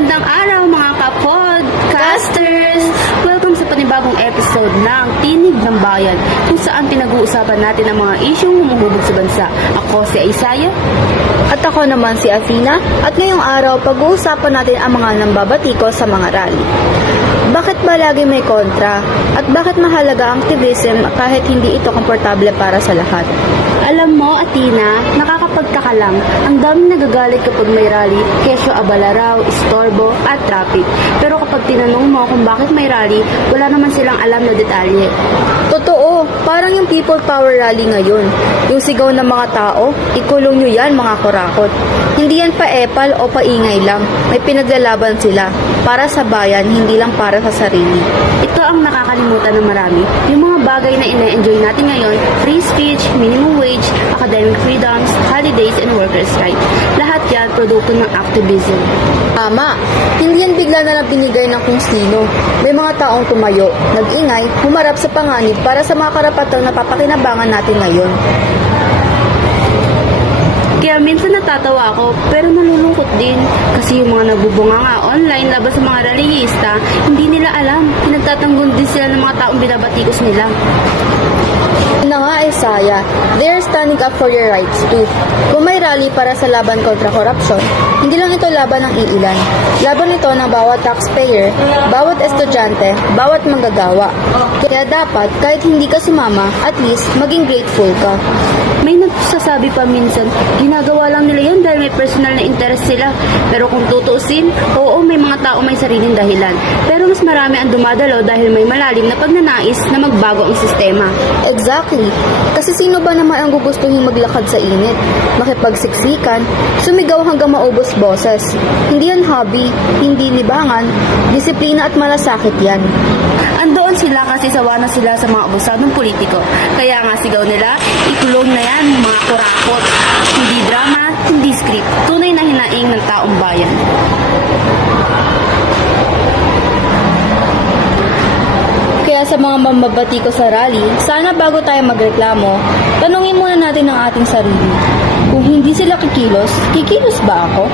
Magandang araw mga ka-podcasters! Welcome sa panibagong episode ng Tinig ng Bayan kung saan pinag-uusapan natin ang mga isyong humuhubog sa bansa. Ako si Isaiah. At ako naman si Athena at ngayong araw pag-uusapan natin ang mga nambabatiko sa mga rally. Bakit ba lagi may kontra? At bakit mahalaga ang activism kahit hindi ito komportable para sa lahat? Alam mo, Athena, nakakapagtaka lang. Ang daming nagagalit kapag may rally, kesyo abala raw, istorbo, at traffic. Pero kapag tinanong mo kung bakit may rally, wala naman silang alam na detalye. Totoo, parang yung people power rally ngayon. Yung sigaw ng mga tao, ikulong nyo yan mga kurakot. Hindi yan pa-epal o paingay lang. May pinaglalaban sila. Para sa bayan, hindi lang para sa sarili. Ito ang nakakalimutan ng marami. Yung mga bagay na ina-enjoy natin ngayon, free speech, minimum wage, academic freedoms, holidays, and workers' rights. Lahat yan produkto ng activism. Tama, hindi yan bigla na lang binigay ng kung sino. May mga taong tumayo, nag-ingay, humarap sa panganib para sa mga karapatang napapakinabangan natin ngayon. Kaya minsan natatawa ako, pero nalulungkot din. Kasi yung mga nagbubunga nga online laban sa mga rallyista, hindi nila alam. Pinagtatanggol din sila ng mga taong binabatikos nila. Na nga, Isaiah, they're standing up for your rights too. Kung may rally para sa laban kontra korupsyon, hindi lang ito laban ng iilan. Laban ito ng bawat taxpayer, bawat estudyante, bawat manggagawa. Kaya dapat, kahit hindi ka sumama, at least maging grateful ka. May nagsasabi pa minsan, ginagawa lang nila yun dahil may personal na interest sila. Pero kung tutuusin, oo, may mga tao may sariling dahilan. Pero mas marami ang dumadalo dahil may malalim na pagnanais na magbago ang sistema. Exactly. Kasi sino ba naman ang gugustuhin maglakad sa init? Makipagsiksikan, sumigaw hanggang maubos boses. Hindi yan hobby, hindi libangan, disiplina at malasakit yan. Andoon sila kasi sawa na sila sa mga abusadong politiko. Kaya nga sigaw nila, ikulong na yan mga kurakot. Hindi drama, hindi script. Tunay na hinaing ng taong bayan. Kaya sa mga mambabatiko sa rally, sana bago tayo magreklamo, tanungin muna natin ang ating sarili. Kung hindi sila kikilos ba ako?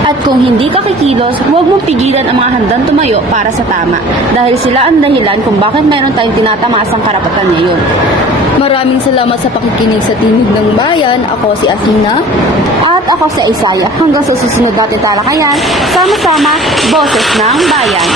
At kung hindi ka kikilos, huwag mong pigilan ang mga handang tumayo para sa tama. Dahil sila ang dahilan kung bakit mayroon tayong tinatamaasang karapatan ngayon. Maraming salamat sa pakikinig sa Tinig ng Bayan. Ako si Athena. At ako si Isaiah. Hanggang sa susunod natin talakayan, sama-sama, Boses ng Bayan.